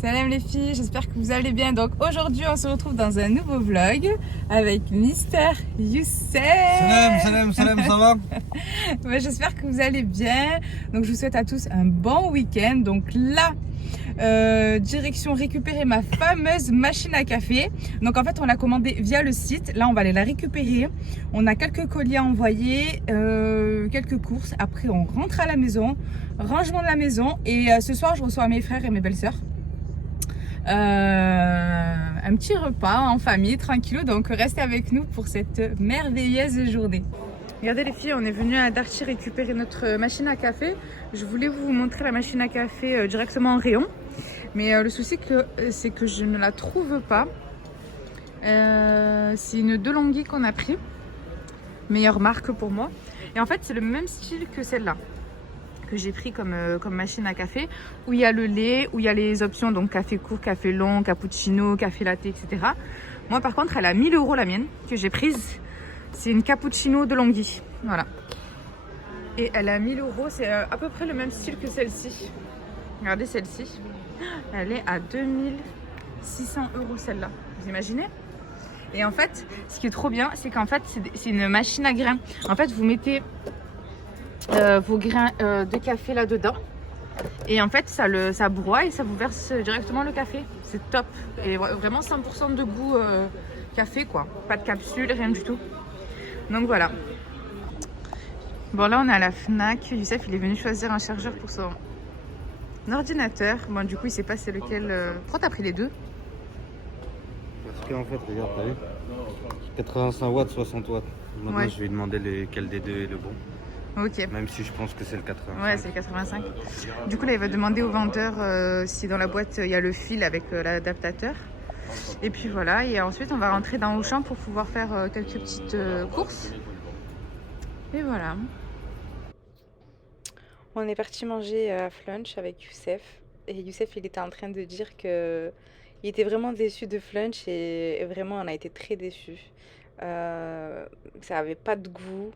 Salam les filles, j'espère que vous allez bien. Donc aujourd'hui on se retrouve dans un nouveau vlog avec Mister Youssef. Salam, ça va? Ouais, j'espère que vous allez bien. Donc je vous souhaite à tous un bon week-end. Donc là, direction récupérer ma fameuse machine à café. Donc en fait on l'a commandée via le site. Là on va aller la récupérer. On a quelques colis à envoyer, quelques courses. Après on rentre à la maison, rangement de la maison. Et ce soir je reçois mes frères et mes belles-sœurs. Un petit repas en famille, tranquillou. Donc restez avec nous pour cette merveilleuse journée. Regardez les filles, on est venu à Darty récupérer notre machine à café. Je voulais vous montrer la machine à café directement en rayon. Mais le souci c'est que je ne la trouve pas. C'est une DeLonghi qu'on a pris. Meilleure marque pour moi. Et en fait c'est le même style que celle-là que j'ai pris comme machine à café, où il y a le lait, où il y a les options, donc café court, café long, cappuccino, café latte, etc. Moi par contre elle a 1000 € la mienne que j'ai prise. C'est une cappuccino DeLonghi, voilà. Et elle a 1000 €, c'est à peu près le même style que celle-ci. Regardez celle-ci, elle est à 2600 € celle-là, vous imaginez? Et en fait, ce qui est trop bien, c'est qu'en fait c'est une machine à grains. En fait vous mettez vos grains de café là-dedans. Et en fait, ça broie et ça vous verse directement le café. C'est top. Et vraiment 100% de goût café, quoi. Pas de capsule, rien du tout. Donc voilà. Bon, là, on est à la Fnac. Youssef, il est venu choisir un chargeur pour son ordinateur. Bon, du coup, il sait pas c'est lequel. Pourquoi t'as pris les deux? Parce qu'en fait, regarde, t'as vu 85 watts, 60 watts. Maintenant, Ouais. je vais lui demander lequel des deux est le bon. Ok. Même si je pense que c'est le 85. Ouais, c'est le 85. Du coup, là, il va demander au vendeur si dans la boîte, il y a le fil avec l'adaptateur. Et puis voilà, et ensuite, on va rentrer dans Auchan pour pouvoir faire quelques petites courses. Et voilà. On est parti manger à Flunch avec Youssef. Et Youssef, il était en train de dire que il était vraiment déçu de Flunch et vraiment, on a été très déçus. Ça avait pas de goût.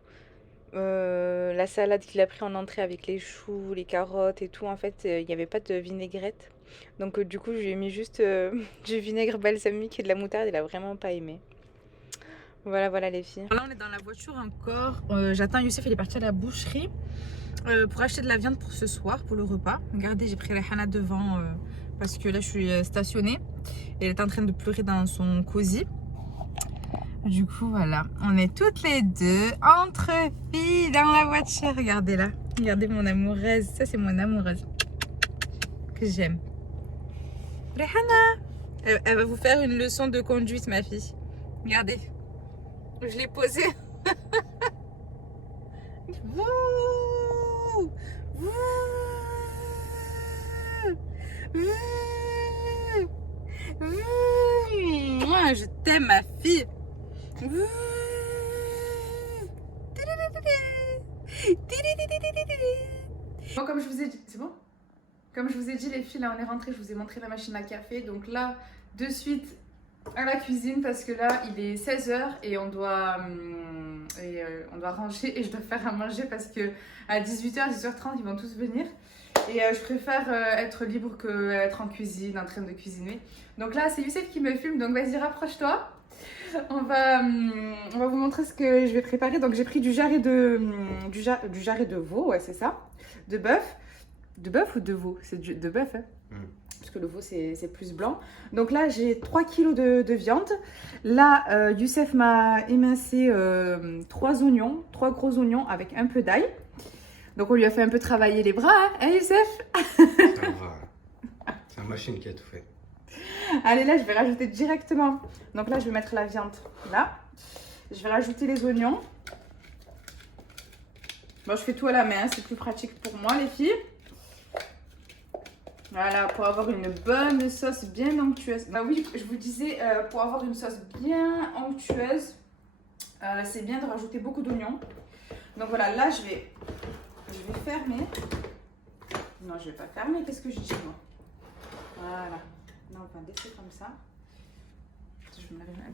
La salade qu'il a pris en entrée avec les choux, les carottes et tout, en fait, il n'y avait pas de vinaigrette. Donc du coup, je lui ai mis juste du vinaigre balsamique et de la moutarde. Il a vraiment pas aimé. Voilà, voilà les filles. Là, on est dans la voiture encore. J'attends Youssef, il est parti à la boucherie pour acheter de la viande pour ce soir, pour le repas. Regardez, j'ai pris la Hana devant parce que là, je suis stationnée. Et elle est en train de pleurer dans son cosy. Du coup, voilà, on est toutes les deux entre filles dans la voiture. Regardez là, regardez mon amoureuse. Ça, c'est mon amoureuse que j'aime. Rehana, elle va vous faire une leçon de conduite, ma fille. Regardez, je l'ai posée. Wouh, wouh, wouh, wouh. Moi, je t'aime, ma fille. Bon, comme je vous ai dit, c'est bon? Comme je vous ai dit, les filles, là on est rentrés, je vous ai montré la machine à café. Donc là, de suite à la cuisine parce que là il est 16h et on doit ranger et je dois faire à manger parce que à 18h, 18h30 ils vont tous venir. Et je préfère être libre que être en cuisine, en train de cuisiner. Donc là, c'est Youssef qui me filme, donc vas-y, rapproche-toi. On va vous montrer ce que je vais préparer. Donc j'ai pris du jarret de veau, ouais c'est ça, de bœuf. De bœuf ou de veau? C'est de bœuf, hein. Parce que le veau c'est plus blanc. Donc là j'ai 3 kilos de viande. Là Youssef m'a émincé 3 oignons, 3 gros oignons avec un peu d'ail. Donc on lui a fait un peu travailler les bras, hein Youssef? Ça va. C'est la machine qui a tout fait. Allez, là je vais rajouter directement. Donc là je vais mettre la viande là. Je vais rajouter les oignons. Bon, je fais tout à la main, c'est plus pratique pour moi les filles. Voilà, pour avoir une bonne sauce bien onctueuse. Bah oui, je vous disais, pour avoir une sauce bien onctueuse, c'est bien de rajouter beaucoup d'oignons. Donc voilà, là je vais fermer. Non, je vais pas fermer, qu'est-ce que je dis moi? Voilà. Là, on va laisser comme ça.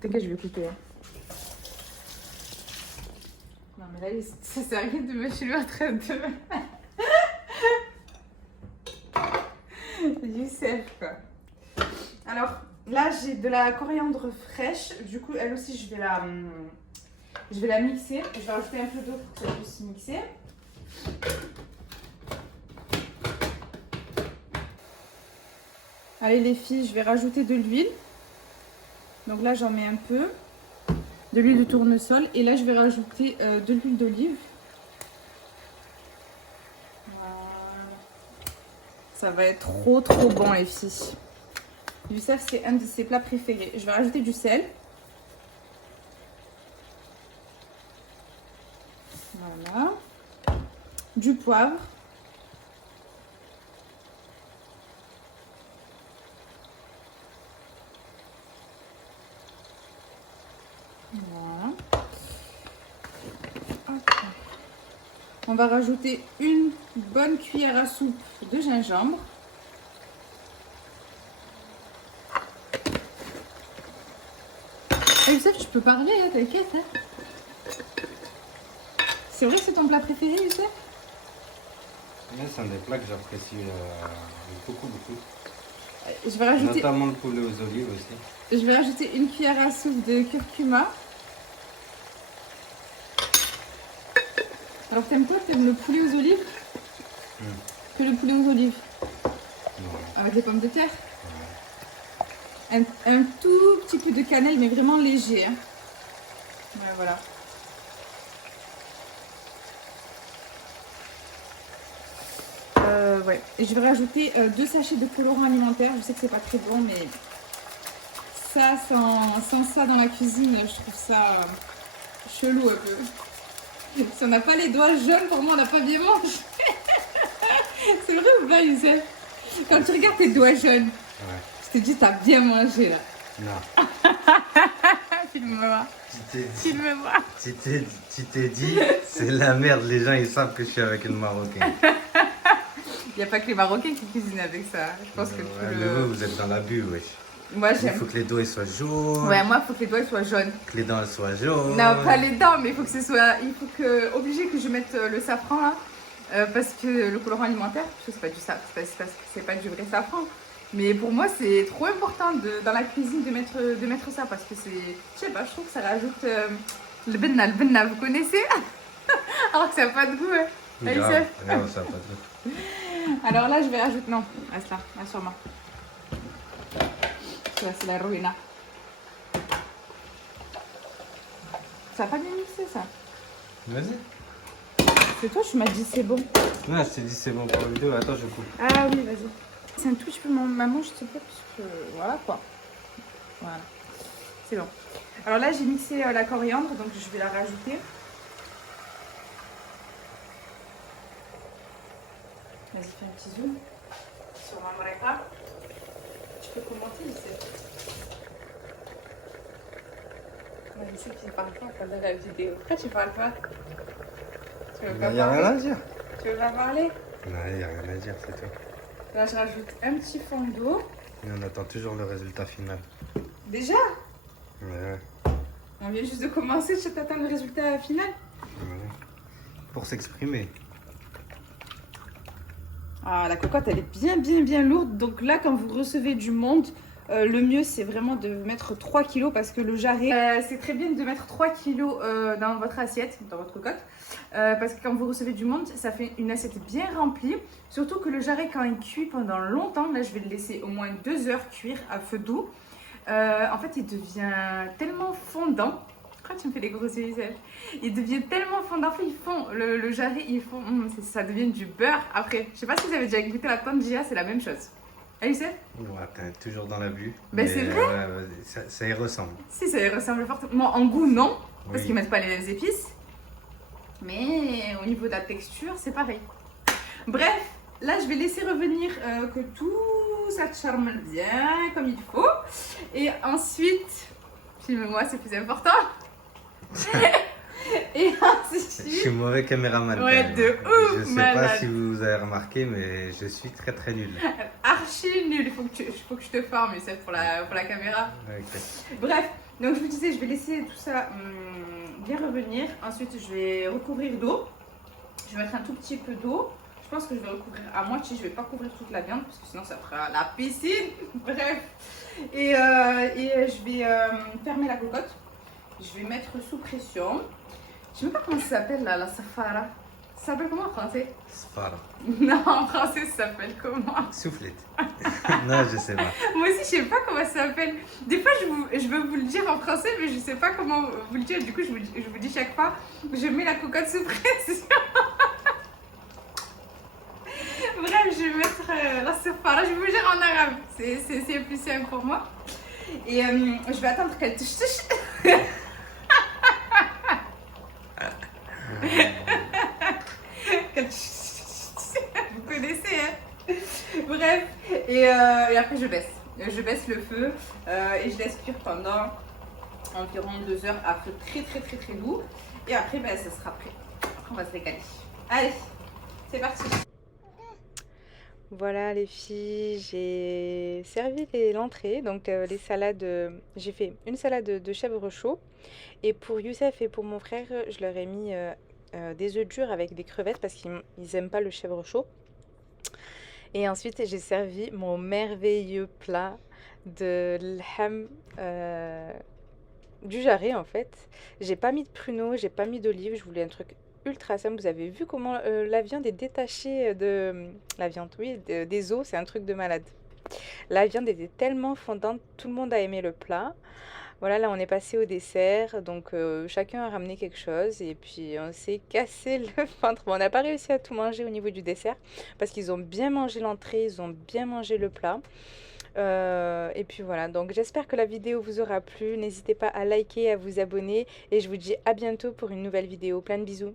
T'inquiète, je vais couper. Hein. Non, mais là, ça sert à rien de me filmer en train de... Youssef, quoi. Alors là, j'ai de la coriandre fraîche. Du coup, elle aussi, je vais la mixer. Je vais rajouter un peu d'eau pour que ça puisse mixer. Allez les filles, je vais rajouter de l'huile. Donc là, j'en mets un peu. De l'huile de tournesol. Et là, je vais rajouter de l'huile d'olive. Voilà. Ça va être trop bon les filles. Youssef, c'est un de ses plats préférés. Je vais rajouter du sel. Voilà. Du poivre. Voilà. Hop. On va rajouter une bonne cuillère à soupe de gingembre. Ah, Youssef, tu peux parler, hein, t'inquiète. Hein. C'est vrai que c'est ton plat préféré, Youssef? Mais c'est un des plats que j'apprécie beaucoup. Je vais rajouter... Notamment le poulet aux olives aussi. Je vais rajouter une cuillère à soupe de curcuma. Alors t'aimes quoi? T'aimes le poulet aux olives? Que le poulet aux olives? Non. Avec les pommes de terre? Un tout petit peu de cannelle, mais vraiment léger. Hein. Voilà. Ouais. Et je vais rajouter 2 sachets de colorant alimentaire. Je sais que c'est pas très bon, mais ça, sans ça dans la cuisine, je trouve ça chelou un peu. Si on n'a pas les doigts jaunes, pour moi, on n'a pas bien mangé. C'est vrai ou pas, Youssef? Quand tu regardes tes doigts jaunes, je te dis, t'as bien mangé là. Non. Filme-moi. Filme-moi. Tu t'es dit, c'est la merde, les gens ils savent que je suis avec une Marocaine. Il n'y a pas que les Marocains qui cuisinent avec ça. Je pense que mais vous êtes dans l'abus, wesh. Moi j'aime. Il faut que les doigts soient jaunes. Ouais, moi il faut que les doigts soient jaunes. Que les dents soient jaunes. Non, pas les dents, mais il faut que ce soit. Il faut que. Obligé que je mette le safran là. Parce que le colorant alimentaire, parce que c'est pas du vrai safran. Mais pour moi, c'est trop important dans la cuisine de mettre ça. Parce que c'est. Je sais pas, je trouve que ça rajoute. Le benna, vous connaissez? Alors que ça n'a pas de goût. Hein. Grave, ça n'a pas de goût. Alors là, je vais rajouter. Non, reste là, assure-moi. Ça, c'est la ruina. Ça n'a pas bien mixé ça. Vas-y. C'est toi, tu m'as dit c'est bon. Non, je t'ai dit c'est bon pour la vidéo. Attends, je coupe. Ah oui, vas-y. C'est un tout petit peu ma manche, s'il te plaît, parce que voilà quoi. Voilà. C'est bon. Alors là, j'ai mixé la coriandre, donc je vais la rajouter. Vas-y, fais un petit zoom sur ma mareka. Tu peux commenter ici. Moi, je sais que tu ne parles pas pendant la vidéo. Pourquoi tu parles pas? Tu veux pas Il n'y a parler? rien à dire. Tu veux pas parler? Non, il n'y a rien à dire, c'est tout. Là, je rajoute un petit fond d'eau. Et on attend toujours le résultat final. Déjà? Ouais. On vient juste de commencer, je t'attends le résultat final. Ouais. Pour s'exprimer. Ah, la cocotte, elle est bien lourde. Donc là, quand vous recevez du monde, le mieux, c'est vraiment de mettre 3 kilos parce que le jarret, c'est très bien de mettre 3 kilos dans votre assiette, dans votre cocotte. Parce que quand vous recevez du monde, ça fait une assiette bien remplie. Surtout que le jarret, quand il cuit pendant longtemps, là, je vais le laisser au moins 2 heures cuire à feu doux. En fait, il devient tellement fondant. Pourquoi tu me fais les gros yeux, Isabelle? Il devient tellement fondant. En fait, ils font le jarret, ils font, ça devient du beurre. Après, je sais pas si vous avez déjà goûté la tangia, c'est la même chose. Ah, Youssef? Ouais, t'es toujours dans l'abus. Ben c'est vrai. Ça y ressemble. Si, ça y ressemble fortement. En goût, non, parce Oui. qu'ils mettent pas les mêmes épices. Mais au niveau de la texture, c'est pareil. Bref, là, je vais laisser revenir que tout ça charme bien comme il faut. Et ensuite, filme-moi, c'est plus important. Et Je ensuite... suis mauvais caméraman. Ouais, de ouf, Je sais malade. pas si vous avez remarqué, mais je suis très nul. Archi nul, il faut que je te forme, Youssef, pour la caméra. Ok. Bref, donc je vous disais, je vais laisser tout ça bien revenir. Ensuite, je vais recouvrir d'eau. Je vais mettre un tout petit peu d'eau. Je pense que je vais recouvrir à moitié, je vais pas couvrir toute la viande parce que sinon ça fera la piscine. Bref. Et je vais fermer la cocotte. Je vais mettre sous pression. Je sais même pas comment ça s'appelle là, la safara. Ça s'appelle comment en français? Sfara. Non, en français ça s'appelle comment? Soufflette. Non, je sais pas. Moi aussi je sais pas comment ça s'appelle. Des fois je veux vous le dire en français mais je sais pas comment vous le dire. Du coup je vous dis chaque fois, je mets la cocotte sous pression. Bref, je vais mettre la safara, je vais vous dire en arabe. C'est plus simple pour moi. Et je vais attendre qu'elle touche. Vous connaissez, hein? Bref, et après je baisse. Je baisse le feu et je laisse cuire pendant environ 2 heures à feu très doux. Et après, ben, ça sera prêt. Après, on va se régaler. Allez, c'est parti. Voilà les filles, j'ai servi l'entrée, donc les salades, j'ai fait une salade de chèvre chaud et pour Youssef et pour mon frère, je leur ai mis des œufs durs avec des crevettes parce qu'ils n'aiment pas le chèvre chaud. Et ensuite j'ai servi mon merveilleux plat de l'ham du jarret en fait. J'ai pas mis de pruneaux, j'ai pas mis d'olive, je voulais un truc ultra simple. Vous avez vu comment la viande est détachée de la viande, oui, des os, c'est un truc de malade. La viande était tellement fondante, tout le monde a aimé le plat. Voilà, là on est passé au dessert, donc chacun a ramené quelque chose et puis on s'est cassé le ventre. Bon, on n'a pas réussi à tout manger au niveau du dessert parce qu'ils ont bien mangé l'entrée, ils ont bien mangé le plat. Et puis voilà, donc j'espère que la vidéo vous aura plu. N'hésitez pas à liker, à vous abonner et je vous dis à bientôt pour une nouvelle vidéo. Plein de bisous.